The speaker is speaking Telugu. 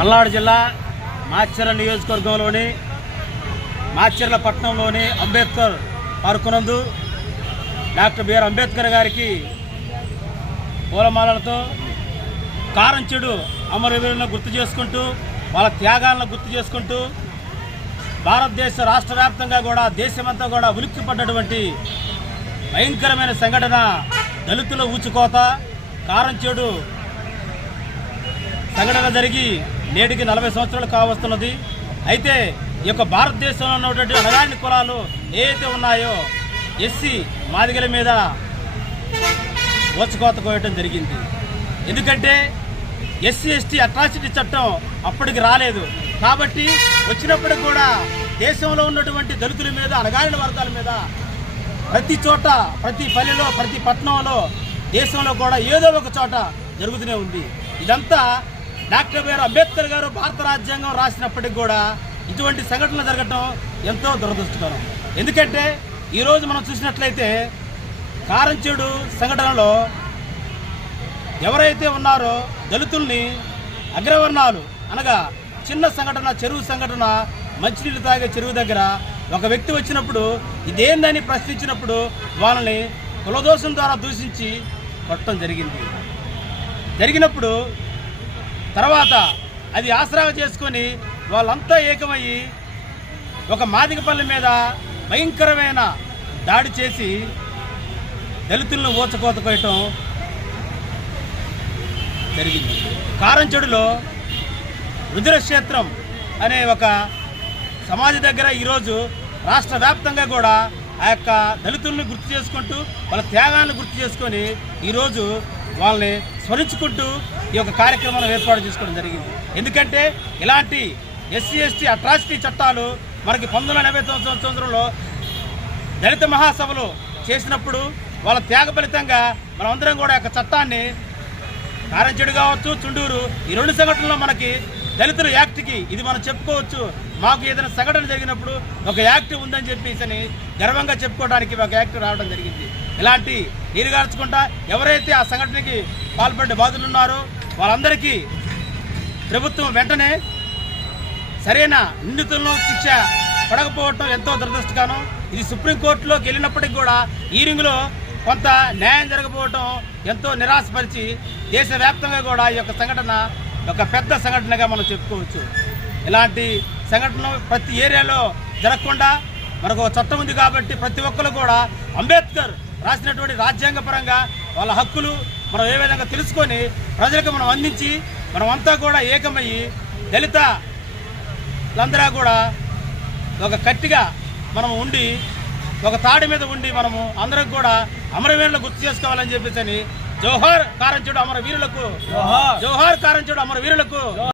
పల్నాడు జిల్లా మాచర్ల నియోజకవర్గంలోని మాచర్ల పట్టణంలోని అంబేద్కర్ పార్కునందు డాక్టర్ బిఆర్ అంబేద్కర్ గారికి పూలమాలలతో కారం చెడు అమరవీరులను గుర్తు చేసుకుంటూ వాళ్ళ త్యాగాలను గుర్తు చేసుకుంటూ భారతదేశ రాష్ట్ర వ్యాప్తంగా కూడా దేశమంతా కూడా ఉలిక్కి పడ్డటువంటి భయంకరమైన సంఘటన దళితుల ఊచుకోత కారం చెడు సంఘటన జరిగి నేటికి నలభై సంవత్సరాలు కావస్తున్నది. అయితే ఈ యొక్క భారతదేశంలో ఉన్నటువంటి అణగారిన కులాలు ఏవైతే ఉన్నాయో ఎస్సీ మాదిగల మీద ఓచుకోత కోయటం జరిగింది. ఎందుకంటే ఎస్సీ ఎస్టీ అట్రాసిటీ చట్టం అప్పటికి రాలేదు. కాబట్టి వచ్చినప్పుడు కూడా దేశంలో ఉన్నటువంటి దళితుల మీద అణగారిన వర్గాల మీద ప్రతి చోట ప్రతి పల్లెలో ప్రతి పట్టణంలో దేశంలో కూడా ఏదో ఒక చోట జరుగుతూనే ఉంది. ఇదంతా డాక్టర్ బిఆర్ అంబేద్కర్ గారు భారత రాజ్యాంగం రాసినప్పటికి కూడా ఇటువంటి సంఘటనలు జరగటం ఎంతో దురదృష్టకరం. ఎందుకంటే ఈరోజు మనం చూసినట్లయితే కారంచేడు సంఘటనలో ఎవరైతే ఉన్నారో దళితుల్ని అగ్రవర్ణాలు అనగా చిన్న సంఘటన చెరువు సంఘటన మంచినీళ్ళు తాగే చెరువు దగ్గర ఒక వ్యక్తి వచ్చినప్పుడు ఇదేందని ప్రశ్నించినప్పుడు వాళ్ళని కులదోషం ద్వారా దూషించి కొట్టడం జరిగింది. జరిగినప్పుడు తర్వాత అది ఆసరాగా చేసుకొని వాళ్ళంతా ఏకమయ్యి ఒక మాదిగపల్లి మీద భయంకరమైన దాడి చేసి దళితులను ఊచకోత కోయటం జరిగింది. కారంచెడులో రుద్రక్షేత్రం అనే ఒక సమాధి దగ్గర ఈరోజు రాష్ట్ర వ్యాప్తంగా కూడా ఆ యొక్క దళితుల్ని గుర్తు చేసుకుంటూ వాళ్ళ త్యాగాలను గుర్తు చేసుకొని ఈరోజు వాళ్ళని స్మరించుకుంటూ ఈ యొక్క కార్యక్రమాన్ని ఏర్పాటు చేసుకోవడం జరిగింది. ఎందుకంటే ఇలాంటి ఎస్సీ ఎస్టీ అట్రాసిటీ చట్టాలు మనకి పంతొమ్మిది వందల ఎనభై తొమ్మిది సంవత్సరంలో దళిత మహాసభలు చేసినప్పుడు వాళ్ళ త్యాగ ఫలితంగా మనమందరం కూడా యొక్క చట్టాన్ని కారంచెడు కావచ్చు చుండూరు ఈ రెండు సంఘటనలో మనకి దళితుల యాక్ట్కి ఇది మనం చెప్పుకోవచ్చు. మాకు ఏదైనా సంఘటన జరిగినప్పుడు ఒక యాక్ట్ ఉందని చెప్పేసి అని గర్వంగా చెప్పుకోవడానికి ఒక యాక్ట్ రావడం జరిగింది. ఇలాంటి నీరుగార్చుకుంటా ఎవరైతే ఆ సంఘటనకి పాల్పడ్డ బాధలు ఉన్నారో వాళ్ళందరికీ ప్రభుత్వం వెంటనే సరైన నిందితులను శిక్ష పడకపోవటం ఎంతో దురదృష్టకరం. ఇది సుప్రీంకోర్టులోకి వెళ్ళినప్పటికీ కూడా ఈరింగ్లో కొంత న్యాయం జరగకపోవటం ఎంతో నిరాశపరిచి దేశవ్యాప్తంగా కూడా ఈ యొక్క సంఘటన ఒక పెద్ద సంఘటనగా మనం చెప్పుకోవచ్చు. ఇలాంటి సంఘటన ప్రతి ఏరియాలో జరగకుండా మనకు చట్టం ఉంది కాబట్టి ప్రతి ఒక్కరు కూడా అంబేద్కర్ రాసినటువంటి రాజ్యాంగపరంగా వాళ్ళ హక్కులు మనం ఏ విధంగా తెలుసుకొని ప్రజలకు మనం అందించి మనం అంతా కూడా ఏకమయ్యి దళిత వీళ్ళందరూ కూడా ఒక కట్టిగా మనం ఉండి ఒక తాడి మీద ఉండి మనము అందరం కూడా అమరవీరులు గుర్తు చేసుకోవాలని చెప్పేసి అని జోహార్ కారంచుడు అమర వీరులకు జోహార్ కారంచుడు అమర వీరులకు